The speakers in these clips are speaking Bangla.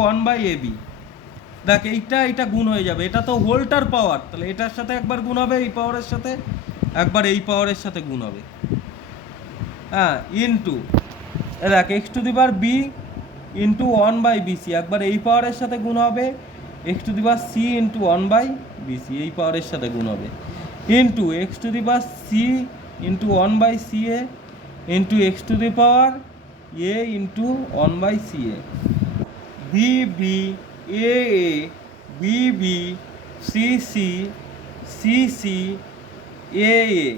1/ab। দেখ এইটা গুণ হয়ে যাবে, এটা তো হোলটার পাওয়ার, তাহলে এটার সাথে একবার গুণ হবে, এই পাওয়ারের সাথে একবার এই পাওয়ারের সাথে গুণ হবে। হ্যাঁ, ইন্টু দেখ x⁻b ইন্টু 1/bc, একবার এই পাওয়ারের সাথে গুণ হবে, x⁻c ইন্টু 1/bc এই পাওয়ারের সাথে গুণ হবে, into x⁻c into 1/ca into x⁻a into 1/ca। b a b b c c c c a a,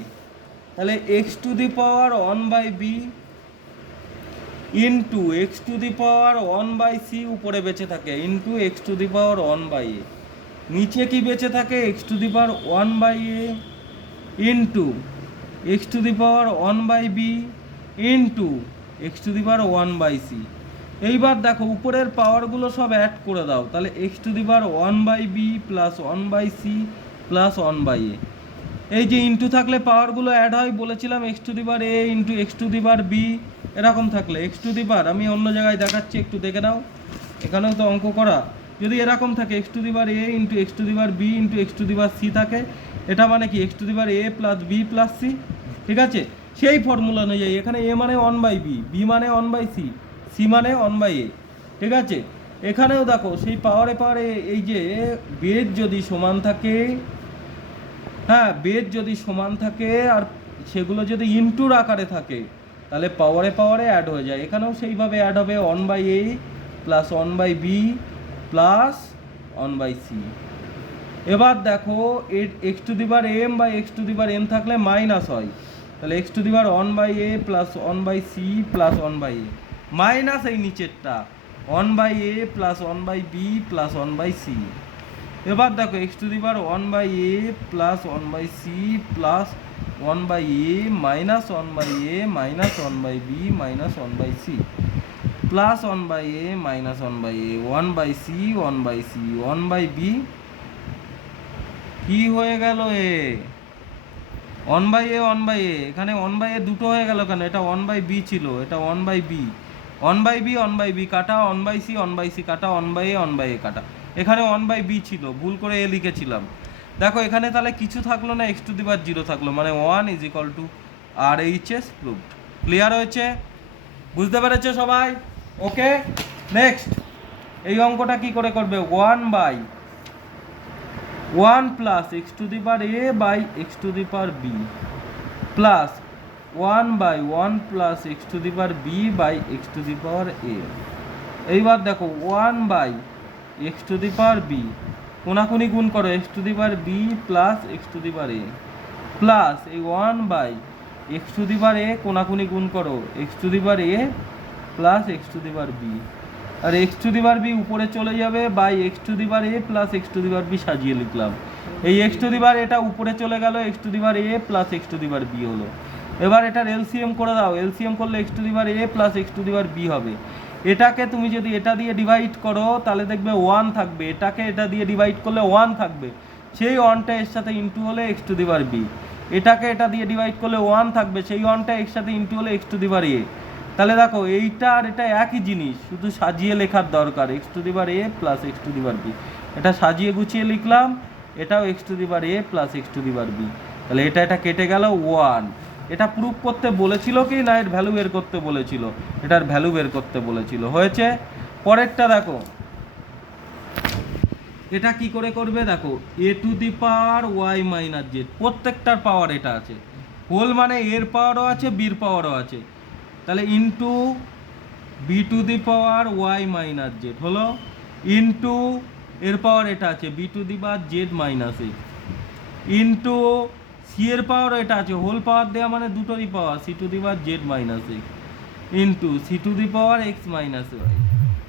তাহলে x⁻1/b ইন্টু x⁻1/c উপরে বেঁচে থাকে, ইন্টু x⁻1/a, নিচে কি বেঁচে থাকে x⁻1/a into x⁻1/b into x⁻1/c। এইবার দেখো উপরের পাওয়ারগুলো সব অ্যাড করে দাও, তাহলে x⁻1/b plus 1/c plus 1/a, এই যে ইন্টু থাকলে পাওয়ারগুলো অ্যাড হয় বলেছিলাম, x⁻a ইন্টু x⁻b এরকম থাকলে আমি অন্য জায়গায় দেখাচ্ছি, একটু দেখে নাও, এখানেও তো অঙ্ক করা, যদি এরকম থাকে x⁻a into x⁻b into x⁻c থাকে, এটা মানে কি x⁻a plus b plus c, ঠিক আছে? সেই ফর্মুলা অনুযায়ী এখানে a মানে 1/b, b মানে 1/c, c মানে 1/a, ঠিক আছে? এখানেও দেখো সেই পাওয়ারে এই যে বেদ যদি সমান থাকে, হ্যাঁ বেদ যদি সমান থাকে আর সেগুলো যদি ইনটুর আকারে থাকে, তাহলে পাওয়ারে অ্যাড হয়ে যায়, এখানেও সেইভাবে অ্যাড হবে 1/a plus 1/b plus 1/c। এবার দেখো x⁻m বা x⁻n থাকলে মাইনাস হয়, তাহলে x⁻1/a plus 1/c plus 1/a, minus এই নিচেরটা 1/a plus 1/b plus 1/c। এবার দেখো x⁻1/a plus 1/c plus 1/a minus 1/a minus 1/b minus 1/c plus 1/a minus 1/a 1/c 1/c 1/b কি হয়ে গেল এ 1/a 1/a, এখানে 1/a দুটো হয়ে গেল কেন? এটা 1/b ছিল, এটা 1/b 1/b 1/b কাটা, 1/c 1/c কাটা, 1/a 1/a কাটা, এখানে 1/b ছিল, ভুল করে এ লিখেছিলাম। দেখো এখানে তাহলে কিছু থাকলো না, x⁻0 থাকলো, মানে 1 = RHS প্রুভড। ক্লিয়ার হয়েছে? বুঝতে পেরেছো সবাই? ওকে, নেক্সট এই অঙ্কটা কি করে করবে? 1/1 plus x⁻a by x⁻b plus 1/1 plus x⁻b by x⁻a। এইবার দেখো 1/x⁻b কোনাকুনি গুণ করো, x⁻b প্লাস x⁻a প্লাস এই 1/x⁻a কোনাকুনি গুণ করো, x⁻a প্লাস x⁻b, আর x⁻b উপরে চলে যাবে বাই x⁻a প্লাস x⁻b সাজিয়ে লিখলাম, এই x⁻a উপরে চলে গেল, x⁻a প্লাস x⁻b হলো। এবার এটার এলসিএম করে দাও, এলসিএম করলে x⁻a প্লাস x⁻b হবে। এটাকে তুমি যদি এটা দিয়ে ডিভাইড করো তাহলে দেখবে 1 থাকবে, এটাকে এটা দিয়ে ডিভাইড করলে 1 থাকবে, সেই 1টা এর সাথে ইন্টু হলে x⁻b, এটাকে এটা দিয়ে ডিভাইড করলে 1 থাকবে, সেই 1টা এর সাথে ইন্টু হলে x⁻a। তাহলে দেখো এইটা আর এটা একই জিনিস, শুধু সাজিয়ে লেখার দরকার, x⁻a প্লাস x⁻b, এটা সাজিয়ে গুছিয়ে লিখলাম, এটাও x⁻a প্লাস x⁻b, তাহলে এটা কেটে গেল 1। এটা প্রুফ করতে বলেছিল কি না এর ভ্যালু বের করতে বলেছিল? এটার ভ্যালু বের করতে বলেছিল, হয়েছে। পরেরটা দেখো, এটা কি করে করবে দেখো, a⁻y−z, প্রত্যেকটার পাওয়ার এটা আছে, হোল মানে এর পাওয়ারও আছে বির পাওয়ারও আছে, তাহলে ইন্টু b⁻y−z হলো, ইন্টু এর পাওয়ার এটা আছে b⁻z−a, ইন্টু সি এর পাওয়ার এটা আছে, হোল পাওয়ার দেওয়া মানে দুটোরই পাওয়ার c⁻z−a, ইন্টু c⁻x−y।